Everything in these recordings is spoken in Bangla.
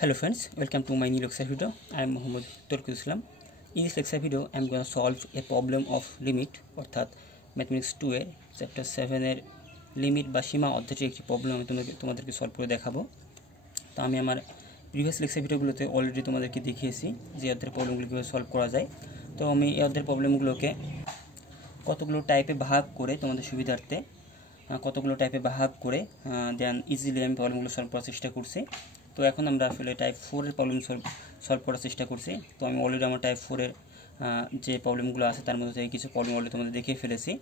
Hello friends, welcome to my new lecture video. I am Mohammad Turkul Islam. In this lecture video, I am going to solve a problem of limit অর্থাৎ ম্যাথমেটিক্স 2 এর চ্যাপ্টার 7 এর লিমিট বা সীমা অধ্যায়ের একটি প্রবলেম আমি তোমাদেরকে সলভ করে দেখাবো। তো আমি আমার প্রিভিয়াস লেকচার ভিডিওগুলোতে অলরেডি তোমাদেরকে দেখিয়েছি যে অধ্যায়ের প্রবলেমগুলো কিভাবে সলভ করা যায়। তো আমি এই অধ্যায়ের প্রবলেমগুলোকে কতগুলো টাইপে ভাগ করে তোমাদের সুবিধার্থে দেন ইজিলি আমি প্রবলেমগুলো সলভ করার চেষ্টা করছি। তো এখন আমরা আসলে টাইপ 4 এর প্রবলেম সলভ করার চেষ্টা করছি। তো আমি অলরেডি আমার টাইপ 4 এর যে প্রবলেমগুলো আছে তার মধ্যে থেকে কিছু প্রবলেম অলরেডি তোমাদের দেখিয়ে ফেলেছি।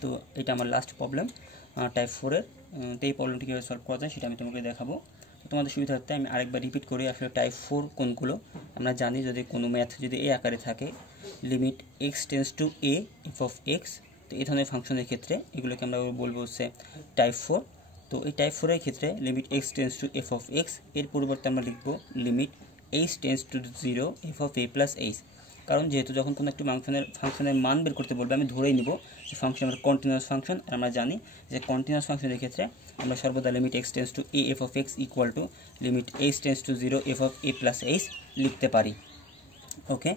তো এটা আমার লাস্ট প্রবলেম টাইপ 4 এর। তো এই প্রবলেমটি কীভাবে সলভ করা যায় সেটা আমি তোমাকে দেখাবো। তো তোমাদের সুবিধার্থে আমি আরেকবার রিপিট করি আসলে টাইপ 4 কোনগুলো। আমরা জানি যদি কোনো ম্যাথ যদি এই আকারে থাকে limit x tends two a f of x, তো এই ধরনের ফাংশনের ক্ষেত্রে এগুলোকে আমরা বলবো হচ্ছে টাইপ 4। তো এই টাইপ 4 এর ক্ষেত্রে limit x tends two f of x এর পরিবর্তে আমরা লিখব limit h tends to 0 f of a plus h। কারণ যেহেতু যখন কোনো একটি ফাংশনের মান বের করতে বলবে আমি ধরেই নিব যে ফাংশন আমার কন্টিনিউয়াস ফাংশন, আর আমরা জানি যে কন্টিনিউয়াস ফাংশনের ক্ষেত্রে আমরা সর্বদা limit x tends two a f of x equal to limit h tends to 0 f of a plus h লিখতে পারি। ওকে,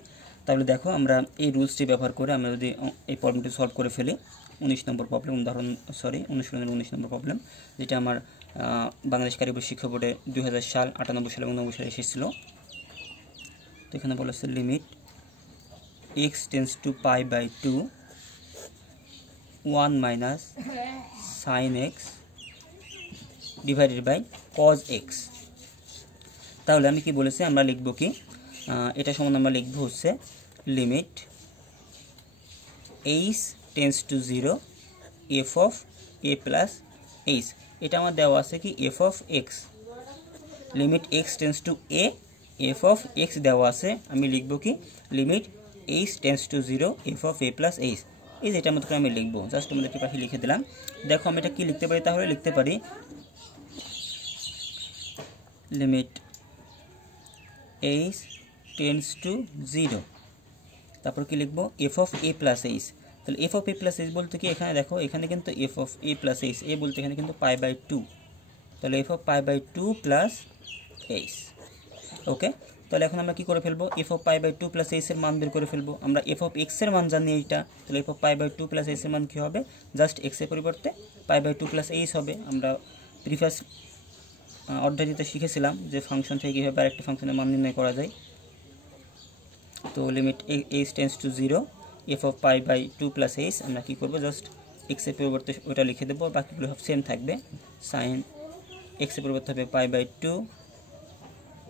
তাহলে দেখো আমরা এই রুলসটি ব্যবহার করে আমরা যদি এই প্রবলেমটি সলভ করে ফেলি 19 নম্বর প্রবলেম অনুশীলনের 19 নম্বর প্রবলেম, যেটা আমার বাংলাদেশ কারিগরি শিক্ষা বোর্ডে 2000 সাল 98 সাল এবং 90 সালে এসেছিল। তো এখানে বলা হচ্ছে limit x tends to pi by 2 1 minus sine x divided by cos x। তাহলে আমি কি বলেছি, আমরা লিখব কি এটা সমান আমরা লিখব হচ্ছে limit h tends to 0 f of a plus h। এটা আমার দেওয়া আছে কি f of x, limit x tends two a f of x দেওয়া আছে, আমি লিখব কি limit h tends to 0 f of a plus h। এই যেটা মতো করে আমি লিখবো, জাস্ট তোমাদেরকে পাশে লিখে দিলাম। দেখো আমি এটা কি লিখতে পারি, তাহলে লিখতে পারি লিমিট h টেন্ডস টু 0, তারপর কি লিখব f of a plus h। তাহলে f of a plus h বলতে কি এখানে দেখো এখানে কিন্তু f of a plus h, a বলতে এখানে কিন্তু পাই বাই 2, তাহলে f of pi by 2 plus h। Okay, তাহলে এখন আমরা কি করে ফেলবো f of pi by 2 plus h এর মান বের করে ফেলবো। আমরা f of x এর মান জানি এইটা, তাহলে f of pi by 2 plus h এর মান কি হবে, জাস্ট x এর পরিবর্তে পাই বাই 2 প্লাস h হবে। আমরা প্রিভিয়াস অধ্যায়টিতে শিখেছিলাম যে ফাংশন থেকে কীভাবে আরেকটি ফাংশনের মান নির্ণয় করা যায়। তো limit h tends to 0 f of pi by 2 plus h আমরা কী করবো, জাস্ট x এর পরিবর্তে ওটা লিখে দেবো, বাকিগুলো সব সেম থাকবে। সাইন x এর পরিবর্তে হবে পাই বাই 2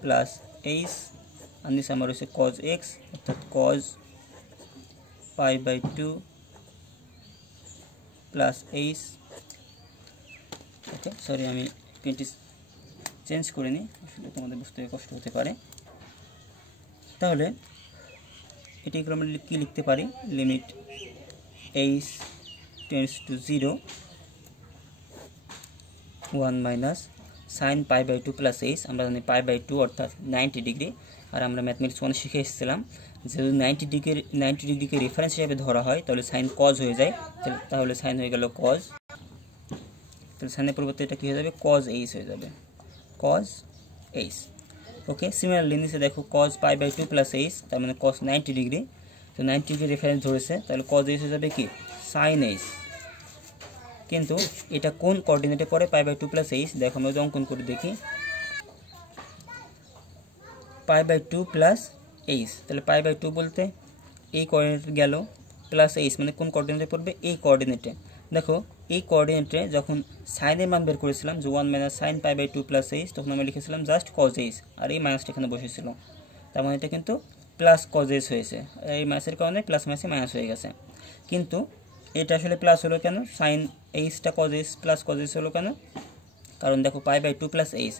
প্লাস h, আর নিচে আমার রয়েছে কজ x অর্থাৎ cos pi by 2 plus h। Okay, sorry আমি পেনটি চেঞ্জ করে নিই, আসলে তোমাদের বুঝতে কষ্ট হতে পারে। তাহলে এটি আমরা কি লিখতে পারি, limit h tends to 0 1 minus sine pi by 2 plus h। আমরা জানি পাই বাই 2 অর্থাৎ 90 ডিগ্রি, আর আমরা ম্যাথমেটিক্স 1 শিখে এসেছিলাম যে যদি 90 ডিগ্রিকে রেফারেন্স হিসাবে ধরা হয় তাহলে সাইন কজ হয়ে যায়, তাহলে সাইন হয়ে গেল কজ, তাহলে সাইনের পরিবর্তে এটা কী হয়ে যাবে কজ h হয়ে যাবে, কজ h। ওকে, সিমিলারলি নিচে দেখো cos pi by 2 plus h, তার মানে কজ 90 ডিগ্রি, তো 90 ডিগ্রি রেফারেন্স ধরেছে, তাহলে কজ h হয়ে যাবে কি সাইন h। কিন্তু এটা কোন কোঅর্ডিনেটে পড়ে পাই বাই 2 প্লাস h, দেখো আমরা অঙ্কন করে দেখি পাই বাই 2 প্লাস h, তাহলে পাই বাই 2 বলতে এই কোঅর্ডিনেটে গেল, প্লাস h মানে কোন কোঅর্ডিনেটে পড়বে এই কোঅর্ডিনেটে। দেখো এই কোঅর্ডিনেটে যখন সাইনের মান বের করেছিলাম যে 1 minus sine pi by 2 plus h, তখন আমরা লিখেছিলাম জাস্ট কজ h, আর এই মাইনাসটা এখানে বসেছিল, তার মানে এটা কিন্তু প্লাস কজ h হয়েছে, এই মাইনাসের কারণে প্লাস মাইনাসে মাইনাস হয়ে গেছে। কিন্তু এটা আসলে প্লাস হলো কেন, সাইন এইচটা cos h plus cos h হলো কেন, কারণ দেখো পাই বাই 2 প্লাস h,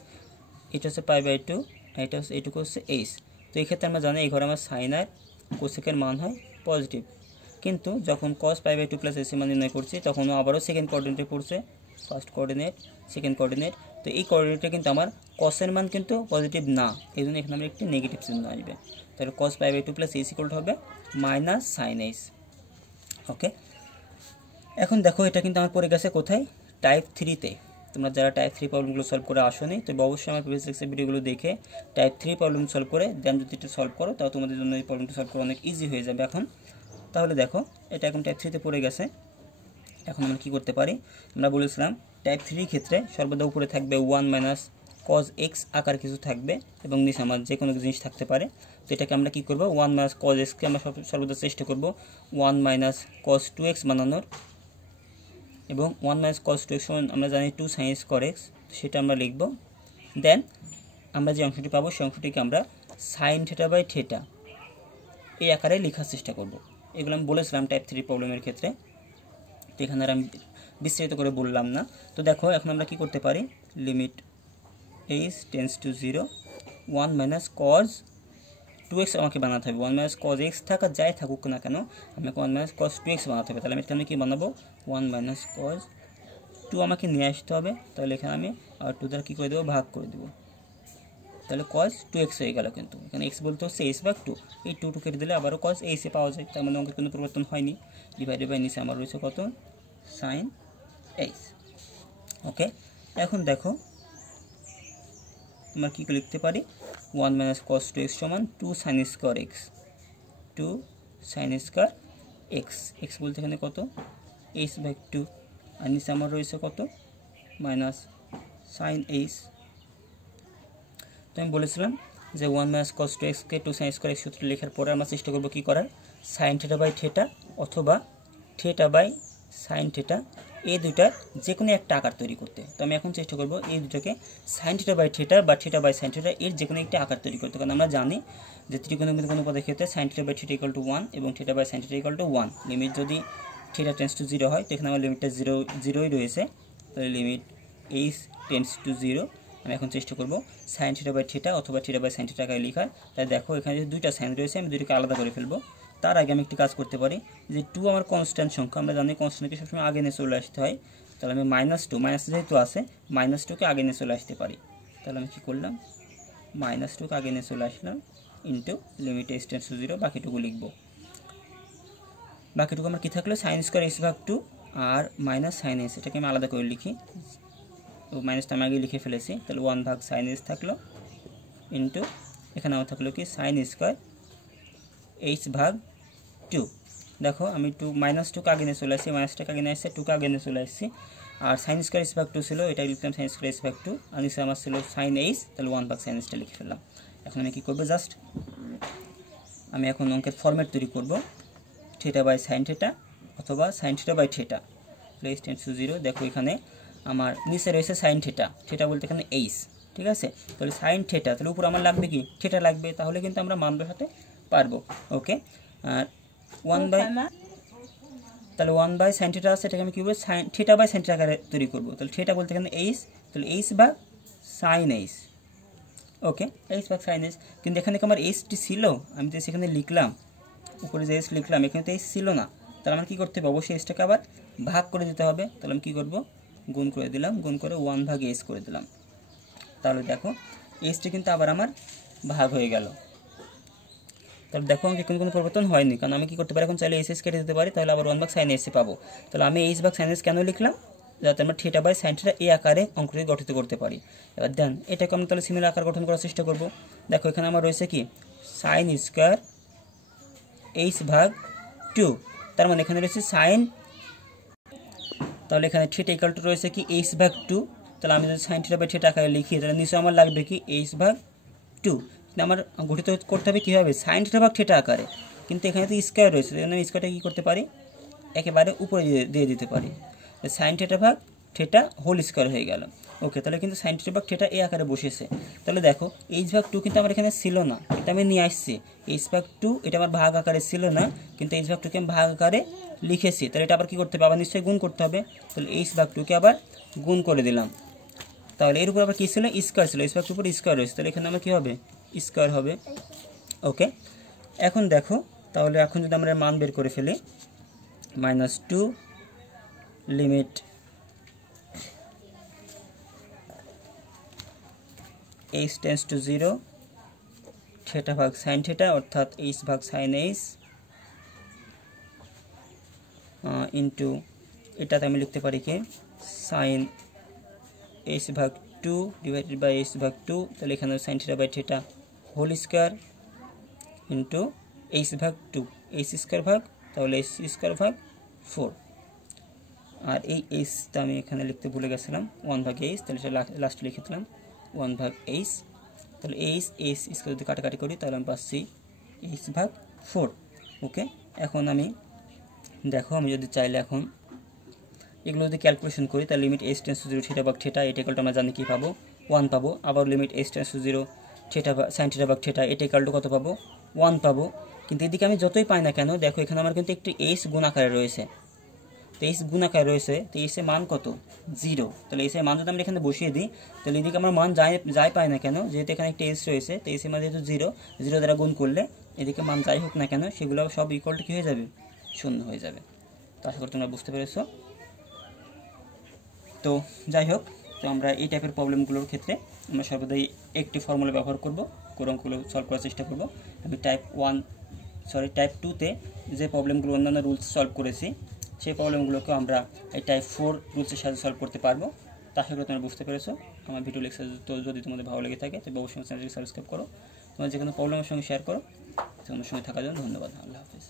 এটা হচ্ছে পাই বাই 2, এটা হচ্ছে এইটুকু হচ্ছে h। তো এই ক্ষেত্রে আমরা জানি এই ঘরে আমার সাইন আর কোসেকের মান হয় পজিটিভ, কিন্তু যখন কস পাই বাই 2 প্লাস h মান নির্ণয় করছি তখন আবারও সেকেন্ড কোঅর্ডিনেটে পড়ছে, ফার্স্ট কোঅর্ডিনেট সেকেন্ড কোঅর্ডিনেট, তো এই কোঅর্ডিনেটে কিন্তু আমার কসের মান কিন্তু পজিটিভ না, এই জন্য এখানে আমার একটি নেগেটিভ চিহ্ন আসবে, তাহলে cos pi by 2 plus h equal হবে মাইনাস সাইন h। ওকে, এখন দেখো এটা কিন্তু আমার পড়ে গেছে কোথায়, টাইপ 3 তে। তোমরা যারা টাইপ 3 প্রবলেমগুলো সলভ করে আসোনি তবে অবশ্যই আমার প্রিভিয়াস লেকচার ভিডিওগুলো দেখে টাইপ 3 প্রবলেম সলভ করে দেন যদি একটু সলভ করো তাহলে তোমাদের জন্য এই প্রবলেমটা সলভ করা অনেক ইজি হয়ে যাবে। এখন তাহলে দেখো এটা এখন টাইপ 3 তে পড়ে গেছে। এখন আমরা কী করতে পারি, আমরা বলেছিলাম টাইপ 3 ক্ষেত্রে সর্বদা উপরে থাকবে 1 - cos x আকার কিছু থাকবে এবং নিচে আমার যে কোনো জিনিস থাকতে পারে। তো এটাকে আমরা কী করব, 1 - cos x কে আমরা সর্বদা চেষ্টা করব 1 - cos 2x বানানোর, এবং 1 - cos 2x আমরা জানি 2 sin square x, সেটা আমরা লিখব। দেন আমরা যে অংশটি পাবো সেই অংশটিকে আমরা sin θ/θ এই আকারে লেখার চেষ্টা করব। এগুলো আমি বলেছিলাম টাইপ 3 প্রবলেমের ক্ষেত্রে, তো এখানে আর আমি বিস্তারিত করে বললাম না। তো দেখো এখন আমরা কি করতে পারি, limit h tends to 0 1 - cos 2x আমাকে বানাতে হবে। 1 - cos x থাকা যাই থাকুক না কেন আমাকে 1 - cos 2x বানাতে হবে। তাহলে আমি এখানে কি বানাবো, 1 - cos 2 আমাকে নিয়ে আসতে হবে। তাহলে এখানে আমি আর 2 দ্বারা কী করে দেবো, ভাগ করে দেবো। তাহলে cos 2x হয়ে গেল, কিন্তু এখানে x বলতে হচ্ছে h/2, এই 2 কেটে দিলে আবারও cos h পাওয়া যায়, তার মানে অঙ্কের কোনো পরিবর্তন হয়নি। ডিভাইডেড বাই নিচে আমার রয়েছে কত, sin h। ওকে, এখন দেখো আমরা কী লিখতে পারি, 1 - cos 2x সমান 2 sin square x, 2 sin square x, x বলতে এখানে কত, h/2, আর নিচে আমার রয়েছে কত, মাইনাস sin h। তো আমি বলেছিলাম যে 1 - cos 2x কে 2 sin square x সূত্র লেখার পরে আমরা চেষ্টা করবো কী করার, sin θ/θ অথবা θ/sin θ এই দুইটার যে কোনো একটা আকার তৈরি করতে। তো আমি এখন চেষ্টা করব এই দুটোকে sin θ/θ বা θ/sin θ এর যে কোনো একটি আকার তৈরি করতে, কারণ আমরা জানি যে ত্রিকোণমিতিক অনুপাতের ক্ষেত্রে sin θ/θ = 1 এবং θ/sin θ = 1। লিমিট যদি θ টেন্ডস টু 0 হয় তো এখানে আমার লিমিটটা 0ই রয়েছে, তাহলে লিমিট h টেন্ডস টু 0। আমি এখন চেষ্টা করব sin θ/θ অথবা θ/sin θ আকারে লেখার। তাই দেখো এখানে যে দুইটা সাইন রয়েছে আমি দুটোকে আলাদা করে ফেলবো। তার আগে আমি একটি কাজ করতে পারি, যে 2 আমার কনস্ট্যান্ট সংখ্যা, আমরা জানি কনস্ট্যান্টকে সবসময় আগে নিয়ে চলে আসতে হয়। তাহলে আমি -2 মাইনাস যেহেতু আছে -2কে আগে নিয়ে চলে আসতে পারি। তাহলে আমি কী করলাম, -2কে আগে নিয়ে চলে আসলাম into limit h tends to 0, বাকিটুকু লিখব। বাকিটুকু আমার কী থাকলো, sin square h/2 আর মাইনাস sin h, এটাকে আমি আলাদা করে লিখি, তো মাইনাসটা আমি আগে লিখে ফেলেছি। তাহলে 1/sin h থাকলো ইন্টু এখানে আমার থাকলো কি sin square h/2। দেখো আমি -2কে আগে নিয়ে চলে আসছি, মাইনাসটাকে আগে নিয়ে আসছি, 2কে আগে নিয়ে চলে আসছি, আর sin square h/2 ছিল, এটা লিখলাম sin square h/2, আর নিচে আমার ছিল sin h, তাহলে 1/sin h লিখে ফেললাম। এখন আমি কী করবো, জাস্ট আমি এখন অঙ্কের ফরম্যাট তৈরি করব, θ/sin θ অথবা sin θ/θ, h টেন্ডস টু 0। দেখো এখানে আমার নিচে রয়েছে sin θ, θ বলতে এখানে h, ঠিক আছে। তাহলে sin θ, তাহলে উপর আমার লাগবে কি, θ লাগবে, তাহলে কিন্তু আমরা মান বসাতে পারবো। ওকে, আর তাহলে 1/sin θ আছে, এটাকে আমি কী করবো, θ/sin θ আকারে তৈরি করবো। তাহলে θ বলতে এখানে h, তাহলে h/sin h। ওকে, h/sin h, কিন্তু এখানে কি আমার h ছিল, আমি তো সেখানে লিখলাম, উপরে যে h লিখলাম এখানে তো h ছিল না। তাহলে আমার কী করতে হবে, অবশ্যই h-টাকে আবার ভাগ করে দিতে হবে। তাহলে আমি কী করবো, গুণ করে দিলাম, গুণ করে 1/h করে দিলাম। তাহলে দেখো h-টি কিন্তু আবার আমার ভাগ হয়ে গেল। তাহলে দেখো আমাকে কোনো পরিবর্তন হয়নি, কারণ আমি কী করতে পারি, এখন চাইলে h কেটে দিতে পারি, তাহলে আবার 1/sin h পাবো। তাহলে আমি h/sin h কেন লিখলাম, যাতে আমরা θ/sin θ এই আকারে অঙ্কটি গঠিত করতে পারি। এবার দেন এটাকে আমরা তাহলে সিমিলার আকার গঠন করার চেষ্টা করব। দেখো এখানে আমার রয়েছে কি sin square h/2, তার মানে এখানে রয়েছে sin, তাহলে এখানে θ = রয়েছে কি h/2। তাহলে আমি যদি sin θ/θ আকারে লিখি তাহলে নিচে আমার লাগবে কি h/2, আমার গঠিত করতে হবে কীভাবে, sin θ/θ আকারে, কিন্তু এখানে তো স্কোয়ার রয়েছে, এখানে আমি স্কোয়ারটা কী করতে পারি, একেবারে উপরে দিয়ে দিতে পারি, sin θ/θ হোল স্কোয়ার হয়ে গেল। ওকে, তাহলে কিন্তু sin θ/θ এই আকারে বসেছে। তাহলে দেখো h/2 কিন্তু আমার এখানে ছিল না, এটা আমি নিয়ে আসছি, h/2 এটা আমার ভাগ আকারে ছিল না, কিন্তু h/2কে আমি ভাগ আকারে লিখেছি। তাহলে এটা আবার কী করতে হবে, আবার নিশ্চয়ই গুণ করতে হবে। তাহলে h/2কে আবার গুণ করে দিলাম। তাহলে এর উপর আবার কী ছিল, স্কোয়ার ছিল, h/2 উপর স্কোয়ার রয়েছে, তাহলে এখানে আমার কী হবে, স্কোয়ার হবে। ওকে, এখন দেখো তাহলে এখন যদি আমরা মান বের করে ফেলি, -2 limit h tends to 0 θ/sin θ অর্থাৎ h/sin h ইন্টু এটাতে আমি লিখতে পারি কি sin এইচ ভাগ 2 ডিভাইডেড বাই এইচ ভাগ 2, তাহলে এখানে sine theta by theta whole square into H ভাগ 2, এইচ স্কয়ার ভাগ, তাহলে এইচ স্কয়ার ভাগ 4। আর এই এইচটা আমি এখানে লিখতে ভুলে গেছিলাম, 1 ভাগ এইচ, তাহলে সেটা লাস্টে লিখে দিলাম 1 ভাগ এইচ। তাহলে এইচ স্কয়ার যদি কাটাকাটি করি তাহলে আমি পাচ্ছি এইচ ভাগ 4। ওকে, এখন আমি দেখো, আমি যদি চাইলে এখন এগুলো যদি ক্যালকুলেশন করি, তাহলে limit h tends to 0 theta ভাগ থিটা, এটা ইকুয়াল টু আমরা জানি কি পাবো, 1 পাবো। আবার limit h tends to 0 theta sine theta ভাগ থিটা, এটা ইকুয়াল টু কত পাবো, 1 পাবো। কিন্তু এদিকে আমি যতই পাই না কেন, দেখো এখানে আমার কিন্তু একটি এইচ গুণ আকারে রয়েছে, তো এইচ গুণ আকারে রয়েছে, তো এইচ এর মান কত, 0। তাহলে এইচ এর মান যদি আমরা এখানে বসিয়ে দিই, তাহলে এদিকে আমার মান যাই পাই না কেন, যেহেতু এখানে একটা এইচ রয়েছে, তো এইচ এর মান যেহেতু 0 দ্বারা গুণ করলে এদিকে মান যাই হোক না কেন, সেগুলো সব ইকুয়াল টু কী হয়ে যাবে, 0 হয়ে যাবে। তো আশা করি তোমরা বুঝতে পেরেছো। তো যাই হোক, তো আমরা এই টাইপের প্রবলেমগুলোর ক্ষেত্রে আমরা সর্বদাই একটি ফর্মুলা ব্যবহার করব, কোরআনগুলো সলভ করার চেষ্টা করব। আমি টাইপ 2তে যে প্রবলেমগুলো অন্যান্য রুলস সলভ করেছি, সেই প্রবলেমগুলোকে আমরা এই টাইপ 4 রুলসের সাথে সলভ করতে পারবো। তা আশা করি তোমরা বুঝতে পেরেছো। আমার ভিডিও লেকচার যদি তোমাদের ভালো লেগে থাকে, তবে অবশ্যই চ্যানেলটি সাবস্ক্রাইব করো, তোমার যে কোনো প্রবলেমের সঙ্গে শেয়ার করো। তোমার সঙ্গে থাকার জন্য ধন্যবাদ। আল্লাহ হাফিজ।